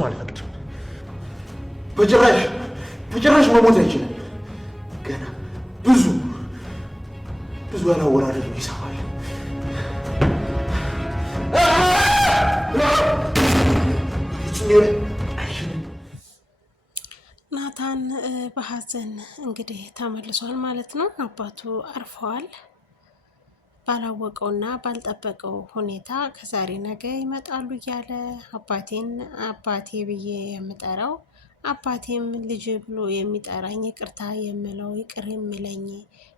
አልፈቅድም። በጭራሽ መሞት አይችልም። ገና ብዙ ያላወራረዱ ይሰማል። ናታን በሀዘን እንግዲህ ተመልሷል ማለት ነው። አባቱ አርፈዋል። ባላወቀውና ባልጠበቀው ሁኔታ ከዛሬ ነገ ይመጣሉ እያለ አባቴ ብዬ የምጠራው አባቴም ልጅ ብሎ የሚጠራኝ ይቅርታ የምለው ይቅር የሚለኝ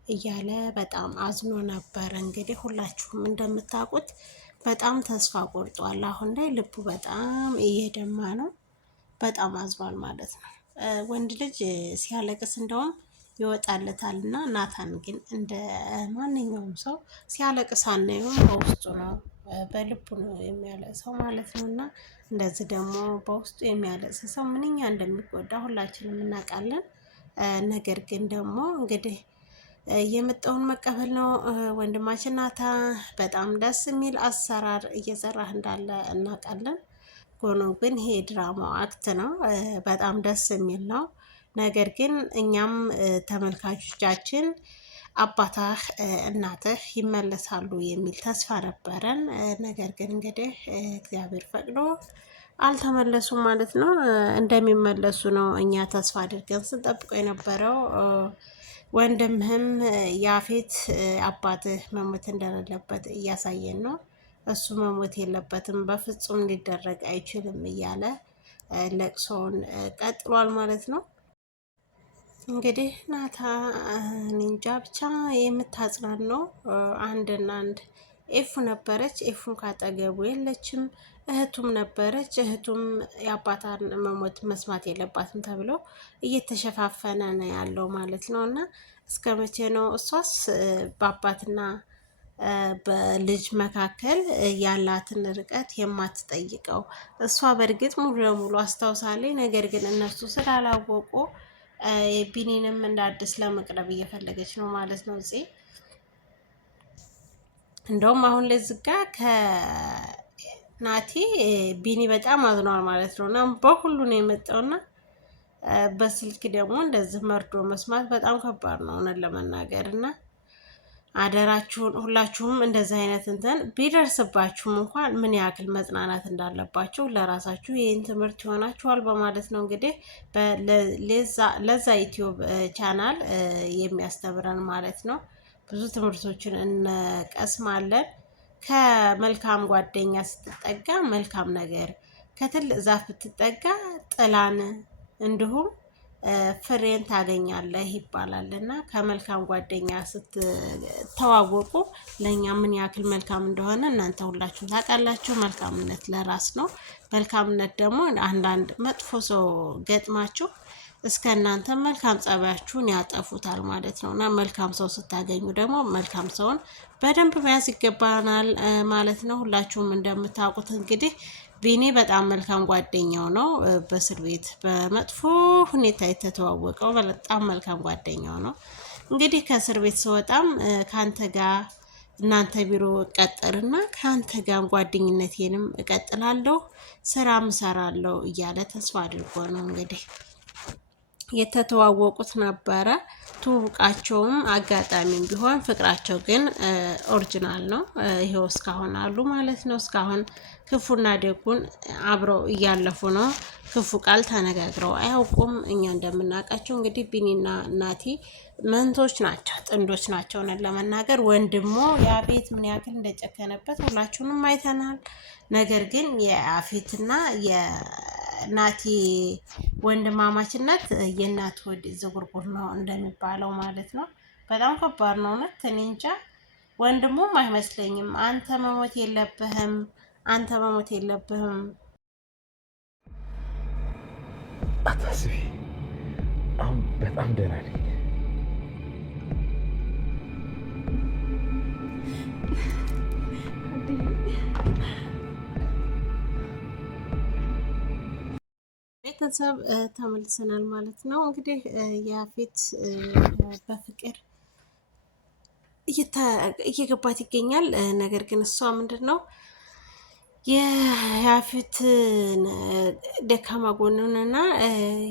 እያለ በጣም አዝኖ ነበር። እንግዲህ ሁላችሁም እንደምታውቁት በጣም ተስፋ ቆርጧል። አሁን ላይ ልቡ በጣም እየደማ ነው። በጣም አዝኗል ማለት ነው። ወንድ ልጅ ሲያለቅስ እንደውም ይወጣለታል እና ናታን ግን እንደ ማንኛውም ሰው ሲያለቅስ አናየውም። በውስጡ ነው በልቡ ነው የሚያለቅሰው ማለት ነው። እና እንደዚህ ደግሞ በውስጡ የሚያለቅስ ሰው ምንኛ እንደሚጎዳ ሁላችንም እናውቃለን። ነገር ግን ደግሞ እንግዲህ የመጣውን መቀበል ነው። ወንድማችን ናታን በጣም ደስ የሚል አሰራር እየሰራህ እንዳለ እናውቃለን። ሆኖ ግን ይሄ ድራማው አክት ነው። በጣም ደስ የሚል ነው። ነገር ግን እኛም ተመልካቾቻችን አባትህ እናትህ ይመለሳሉ የሚል ተስፋ ነበረን። ነገር ግን እንግዲህ እግዚአብሔር ፈቅዶ አልተመለሱም ማለት ነው። እንደሚመለሱ ነው እኛ ተስፋ አድርገን ስንጠብቀው የነበረው። ወንድምህም ያፌት አባትህ መሞት እንደሌለበት እያሳየን ነው። እሱ መሞት የለበትም በፍጹም ሊደረግ አይችልም እያለ ለቅሶውን ቀጥሏል ማለት ነው። እንግዲህ ናታ ኒንጃ ብቻ የምታጽናናው አንድና አንድ ኤፉ ነበረች። ኤፉን ካጠገቡ የለችም። እህቱም ነበረች። እህቱም የአባታን መሞት መስማት የለባትም ተብሎ እየተሸፋፈነ ነው ያለው ማለት ነው። እና እስከ መቼ ነው እሷስ በአባትና በልጅ መካከል ያላትን ርቀት የማትጠይቀው? እሷ በእርግጥ ሙሉ ለሙሉ አስታውሳለች። ነገር ግን እነሱ ስላላወቁ ቢኒንም እንደ አዲስ ለመቅረብ እየፈለገች ነው ማለት ነው። እንደውም አሁን ላይ ዝጋ ከናቲ ቢኒ በጣም አዝኗል ማለት ነው። እና በሁሉ ነው የመጣውና በስልክ ደግሞ እንደዚህ መርዶ መስማት በጣም ከባድ ነው እውነት ለመናገር። እና አደራችሁን ሁላችሁም እንደዚህ አይነት እንትን ቢደርስባችሁም እንኳን ምን ያክል መጽናናት እንዳለባችሁ ለራሳችሁ ይህን ትምህርት ይሆናችኋል በማለት ነው እንግዲህ ለዛ ዩቲዩብ ቻናል የሚያስተምረን ማለት ነው። ብዙ ትምህርቶችን እንቀስማለን። ከመልካም ጓደኛ ስትጠጋ መልካም ነገር፣ ከትልቅ ዛፍ ብትጠጋ ጥላን እንዲሁም ፍሬን ታገኛለህ ይባላል። እና ከመልካም ጓደኛ ስትተዋወቁ ለእኛ ምን ያክል መልካም እንደሆነ እናንተ ሁላችሁም ታውቃላችሁ። መልካምነት ለራስ ነው። መልካምነት ደግሞ አንዳንድ መጥፎ ሰው ገጥማችሁ እስከ እናንተ መልካም ጸባያችሁን ያጠፉታል ማለት ነው። እና መልካም ሰው ስታገኙ ደግሞ መልካም ሰውን በደንብ መያዝ ይገባናል ማለት ነው። ሁላችሁም እንደምታውቁት እንግዲህ ቢኒ በጣም መልካም ጓደኛው ነው። በእስር ቤት በመጥፎ ሁኔታ የተተዋወቀው በጣም መልካም ጓደኛው ነው። እንግዲህ ከእስር ቤት ስወጣም ከአንተ ጋር እናንተ ቢሮ እቀጥርና ከአንተ ጋር ጓደኝነቴንም እቀጥላለሁ፣ ስራም እሰራለሁ እያለ ተስፋ አድርጎ ነው እንግዲህ የተተዋወቁት ነበረ። ትውውቃቸውም አጋጣሚም ቢሆን ፍቅራቸው ግን ኦሪጂናል ነው። ይሄው እስካሁን አሉ ማለት ነው። እስካሁን ክፉና ደጉን አብረው እያለፉ ነው። ክፉ ቃል ተነጋግረው አያውቁም። እኛ እንደምናውቃቸው እንግዲህ ቢኒና ናቲ መንቶች ናቸው፣ ጥንዶች ናቸው። ነን ለመናገር ወንድሞ የአፌት ምን ያክል እንደጨከነበት ሁላችሁንም አይተናል። ነገር ግን የአፌትና የናቲ ወንድማማችነት የእናት ወድ ዝጉርጉር ነው እንደሚባለው ማለት ነው። በጣም ከባድ ነው እውነት። እኔ እንጃ ወንድሙም አይመስለኝም። አንተ መሞት የለብህም፣ አንተ መሞት የለብህም። አታስቢ፣ አሁን በጣም ደህና ነኝ። ቤተሰብ ተመልሰናል ማለት ነው። እንግዲህ ያፌት በፍቅር እየገባት ይገኛል። ነገር ግን እሷ ምንድን ነው የያፌትን ደካማ ጎኑንና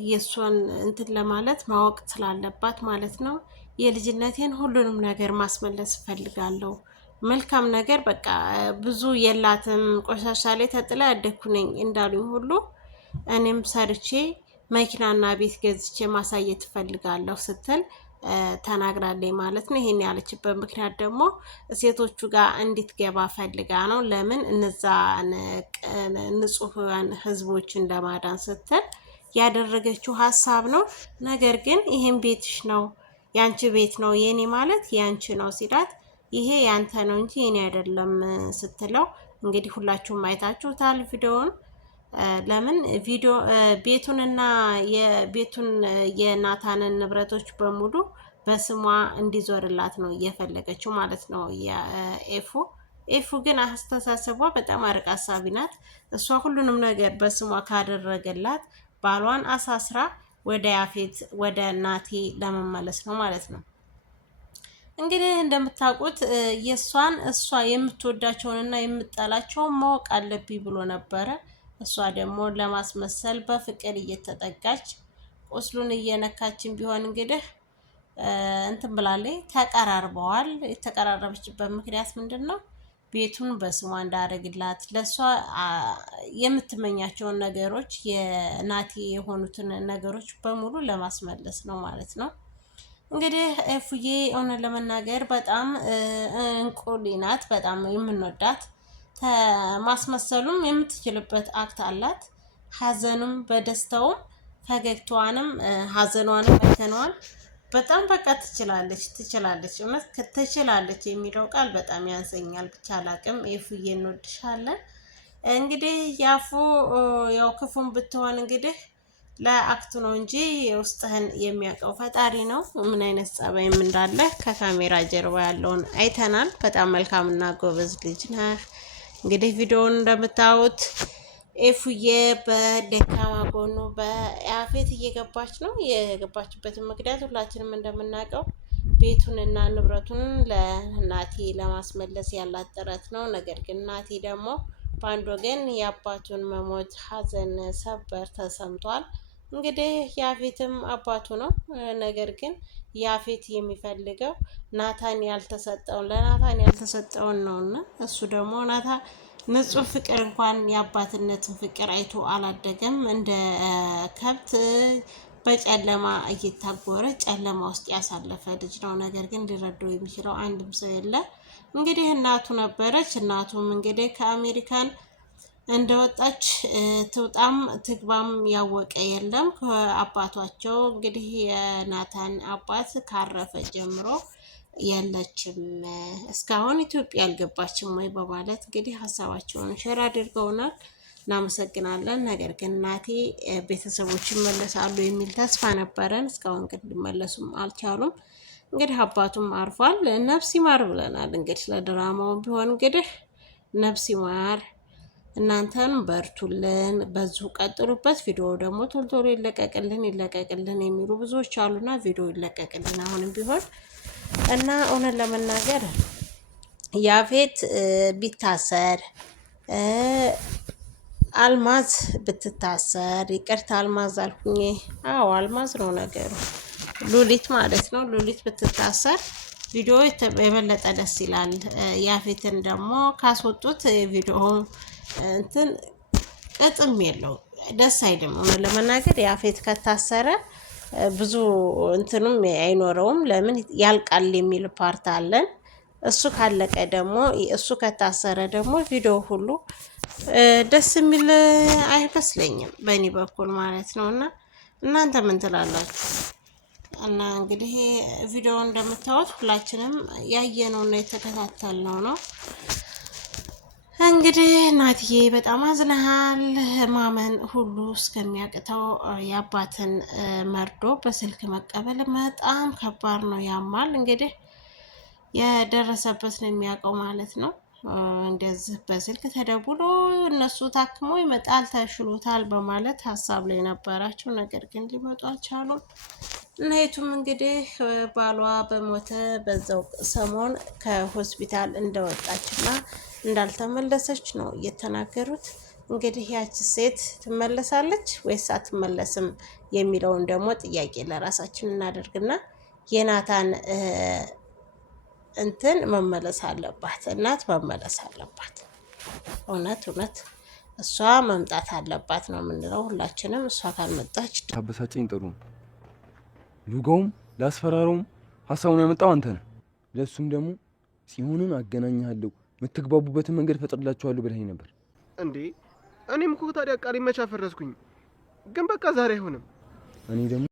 የእሷን እንትን ለማለት ማወቅ ስላለባት ማለት ነው። የልጅነቴን ሁሉንም ነገር ማስመለስ እፈልጋለሁ። መልካም ነገር በቃ ብዙ የላትም፣ ቆሻሻ ላይ ተጥላ ያደኩ ነኝ እንዳሉኝ ሁሉ እኔም ሰርቼ መኪናና ቤት ገዝቼ ማሳየት እፈልጋለሁ ስትል ተናግራለች ማለት ነው። ይሄን ያለችበት ምክንያት ደግሞ ሴቶቹ ጋር እንድትገባ ፈልጋ ነው። ለምን እነዛ ንጹሐን ህዝቦችን ለማዳን ስትል ያደረገችው ሀሳብ ነው። ነገር ግን ይሄን ቤትሽ ነው፣ ያንቺ ቤት ነው፣ የኔ ማለት ያንቺ ነው ሲላት ይሄ ያንተ ነው እንጂ የኔ አይደለም ስትለው እንግዲህ ሁላችሁም አይታችሁታል ቪዲዮውን። ለምን ቪዲዮ ቤቱንና የቤቱን የናታንን ንብረቶች በሙሉ በስሟ እንዲዞርላት ነው እየፈለገችው ማለት ነው ኤፉ ግን አስተሳሰቧ በጣም አርቃ አሳቢ ናት። እሷ ሁሉንም ነገር በስሟ ካደረገላት ባሏን አሳስራ ወደ ያፌት ወደ ናቴ ለመመለስ ነው ማለት ነው። እንግዲህ እንደምታውቁት እሷ የምትወዳቸውንና የምጠላቸውን ማወቅ አለብኝ ብሎ ነበረ። እሷ ደግሞ ለማስመሰል በፍቅር እየተጠጋች ቁስሉን እየነካችን ቢሆን እንግዲህ እንትን ብላለች። ተቀራርበዋል። የተቀራረበችበት ምክንያት ምንድን ነው? ቤቱን በስሟ እንዳደረግላት ለእሷ የምትመኛቸውን ነገሮች የናቲ የሆኑትን ነገሮች በሙሉ ለማስመለስ ነው ማለት ነው። እንግዲህ ኤፉዬ እውነት ለመናገር በጣም እንቁሊ ናት። በጣም የምንወዳት ማስመሰሉም የምትችልበት አክት አላት። ሀዘኑም በደስታውም ፈገግታዋንም ሀዘኗንም አይተነዋል። በጣም በቃ ትችላለች። እውነት ትችላለች የሚለው ቃል በጣም ያንሰኛል። ብቻ አላቅም። ኤፉዬ እንወድሻለን። እንግዲህ ያፉ ያው ክፉን ብትሆን እንግዲህ ለአክቱ ነው እንጂ የውስጥህን የሚያውቀው ፈጣሪ ነው። ምን አይነት ጸባይም እንዳለ ከካሜራ ጀርባ ያለውን አይተናል። በጣም መልካምና ጎበዝ ልጅ ነህ። እንግዲህ ቪዲዮውን እንደምታዩት ኤፉዬ በደካማ ጎኑ በያፌት እየገባች ነው። የገባችበትን ምክንያት ሁላችንም እንደምናውቀው ቤቱንና ንብረቱን ለናቲ ለማስመለስ ያላት ጥረት ነው። ነገር ግን ናቲ ደግሞ በአንድ ወገን የአባቱን መሞት ሀዘን ሰበር ተሰምቷል። እንግዲህ ያፌትም አባቱ ነው። ነገር ግን ያፌት የሚፈልገው ለናታን ያልተሰጠውን ነውና እሱ ደግሞ ንጹህ ፍቅር እንኳን የአባትነትን ፍቅር አይቶ አላደገም። እንደ ከብት በጨለማ እየታጎረ ጨለማ ውስጥ ያሳለፈ ልጅ ነው። ነገር ግን ሊረዳው የሚችለው አንድም ሰው የለ። እንግዲህ እናቱ ነበረች። እናቱም እንግዲህ ከአሜሪካን እንደወጣች ትውጣም ትግባም ያወቀ የለም። ከአባቷቸው እንግዲህ የናታን አባት ካረፈ ጀምሮ የለችም፣ እስካሁን ኢትዮጵያ አልገባችም ወይ በማለት እንግዲህ ሀሳባቸውን ሸር አድርገውናል። እናመሰግናለን። ነገር ግን ናቲ ቤተሰቦች ይመለሳሉ የሚል ተስፋ ነበረን። እስካሁን ግን ሊመለሱም አልቻሉም። እንግዲህ አባቱም አርፏል። ነፍስ ይማር ብለናል። እንግዲህ ለድራማው ቢሆን እንግዲህ ነፍስ ይማር። እናንተን በርቱልን፣ በዚሁ ቀጥሉበት። ቪዲዮ ደግሞ ቶሎ ቶሎ ይለቀቅልን የሚሉ ብዙዎች አሉና ቪዲዮ ይለቀቅልን አሁንም ቢሆን እና እውነት ለመናገር ያፌት ቢታሰር አልማዝ ብትታሰር፣ ይቅርታ አልማዝ አልኩኝ። አዎ አልማዝ ነው ነገሩ፣ ሉሊት ማለት ነው። ሉሊት ብትታሰር ቪዲዮ የበለጠ ደስ ይላል። ያፌትን ደግሞ ካስወጡት ቪዲዮ እንትን ቅጥም የለው ደስ አይልም። እውነት ለመናገር ያፌት ከታሰረ ብዙ እንትኑም አይኖረውም። ለምን ያልቃል የሚል ፓርት አለን። እሱ ካለቀ ደግሞ እሱ ከታሰረ ደግሞ ቪዲዮ ሁሉ ደስ የሚል አይመስለኝም በእኔ በኩል ማለት ነው። እና እናንተ ምን ትላላችሁ? እና እንግዲህ ቪዲዮ እንደምታዩት ሁላችንም ያየነውና የተከታተልነው ነው። እንግዲህ ናትዬ በጣም አዝነሃል። ማመን ሁሉ እስከሚያቅተው የአባትን መርዶ በስልክ መቀበል በጣም ከባድ ነው፣ ያማል። እንግዲህ የደረሰበት ነው የሚያውቀው ማለት ነው። እንደዚህ በስልክ ተደውሎ እነሱ ታክሞ ይመጣል ተሽሎታል በማለት ሀሳብ ላይ ነበራቸው። ነገር ግን ሊመጡ አልቻሉም። እናይቱም እንግዲህ ባሏ በሞተ በዛው ሰሞን ከሆስፒታል እንደወጣችና እንዳልተመለሰች ነው እየተናገሩት። እንግዲህ ያቺ ሴት ትመለሳለች ወይስ አትመለስም የሚለውን ደግሞ ጥያቄ ለራሳችን እናደርግና የናታን እንትን መመለስ አለባት፣ እናት መመለስ አለባት። እውነት እሷ መምጣት አለባት ነው የምንለው ሁላችንም። እሷ ካልመጣች ታበሳጨኝ። ጥሩ ነው። ሉጋውም ላስፈራረውም ሀሳቡን ያመጣው አንተ ነህ። ለሱም ደግሞ ሲሆንን አገናኝሃለሁ የምትግባቡበትን መንገድ ፈጥርላችኋለሁ ብለኸኝ ነበር እንዴ። እኔም እኮ ታዲያ ቃል መቻ ፈረስኩኝ፣ ግን በቃ ዛሬ አይሆንም። እኔ ደግሞ